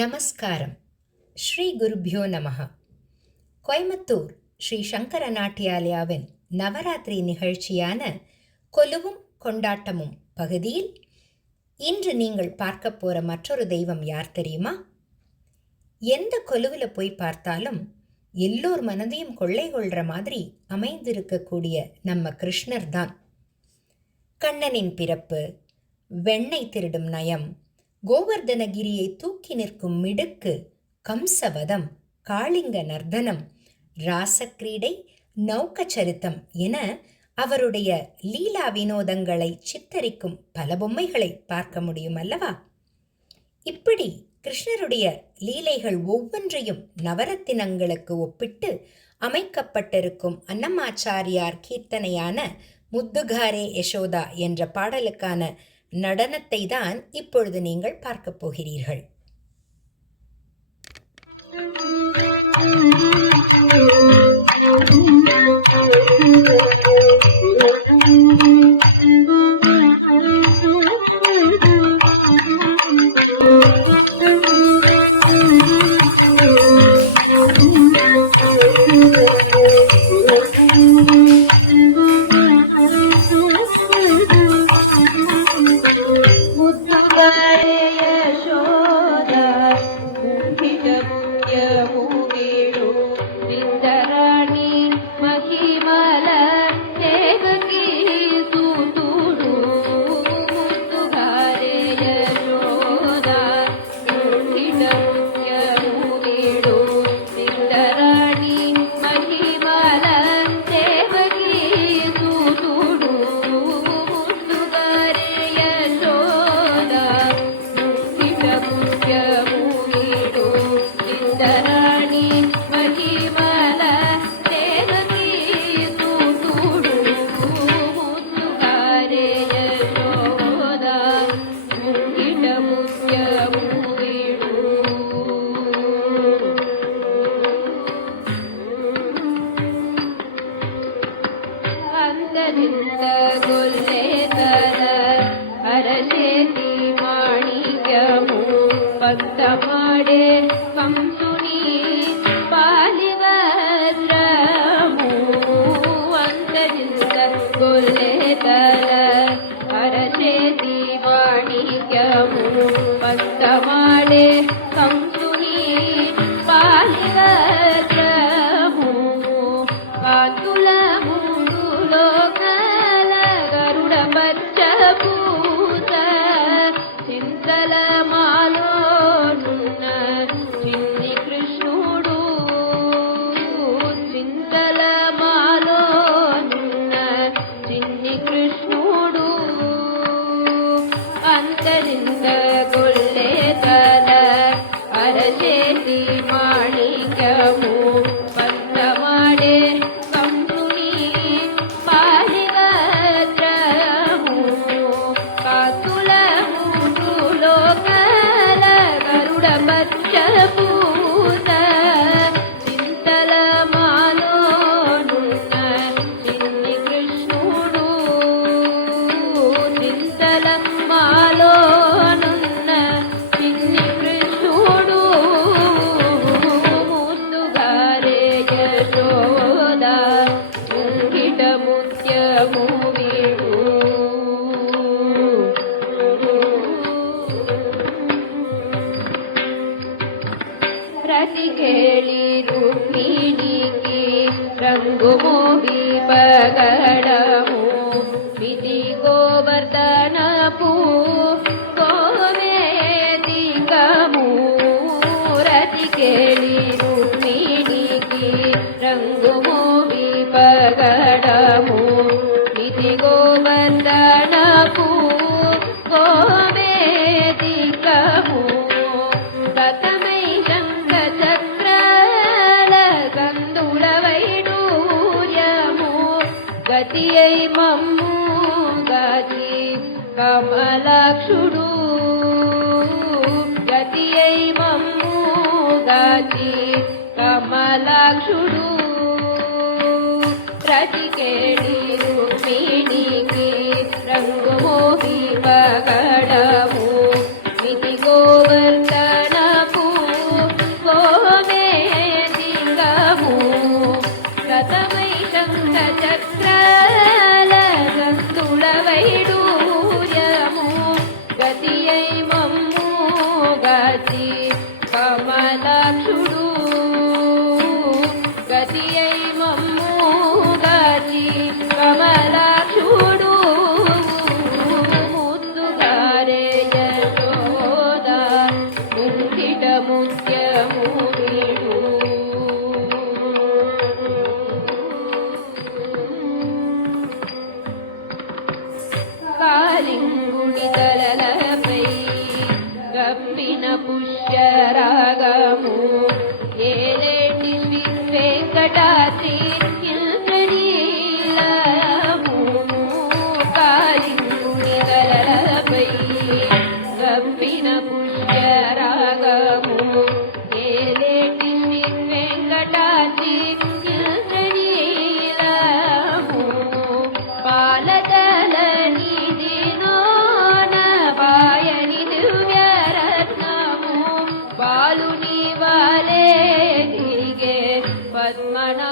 நமஸ்காரம். ஸ்ரீ குருப்யோ நமஹ. கோயம்புத்தூர் ஸ்ரீ சங்கர நாட்டியாலயாவின் நவராத்திரி நிகழ்ச்சியான கொலுவும் கொண்டாட்டமும் பகுதியில் இன்று நீங்கள் பார்க்க போற மற்றொரு தெய்வம் யார் தெரியுமா? எந்த கொலுவில் போய் பார்த்தாலும் எல்லோர் மனதையும் கொள்ளை கொள்ற மாதிரி அமைந்திருக்கக்கூடிய நம்ம கிருஷ்ணர் தான். கண்ணனின் பிறப்பு, வெண்ணெய் திருடும் நயம், கோவர்தனகிரியை தூக்கி நிற்கும் மிடுக்கு, கம்சவதம், காளிங்க நர்தனம், ராசக்கிரீடை, நௌக்கச்சரித்தம் என அவருடைய லீலா வினோதங்களை சித்தரிக்கும் பல பொம்மைகளை பார்க்க முடியும் அல்லவா? இப்படி கிருஷ்ணருடைய லீலைகள் ஒவ்வொன்றையும் நவரத்தினங்களுக்கு ஒப்பிட்டு அமைக்கப்பட்டிருக்கும் அன்னமாச்சாரியார் கீர்த்தனையான முத்துகாரே யசோதா என்ற பாடலுக்கான நடனத்தை தான் இப்பொழுது நீங்கள் பார்க்க போகிறீர்கள். రంగు మోహి పగడము మితి గోవర్ధనపు కమలాక్షుడు గతియై మమ్ముగాచి కమలాక్షుడు ముద్దుగారే యశోద ముంగిట ముత్యము వీడు. కాలింగుడి తలలపై గప్పిన పుష్యరాగము ఏలేటి శ్రీ వెంకటాద్రి ఇంద్రనీలము. కాలింగుడి తలలపై గప్పిన పుష్యరాగము ఏలేటి శ్రీ వెంకటాద్రి ఇంద్రనీలము. పాలతల బాలుని వాలే గిరిగే పద్మనా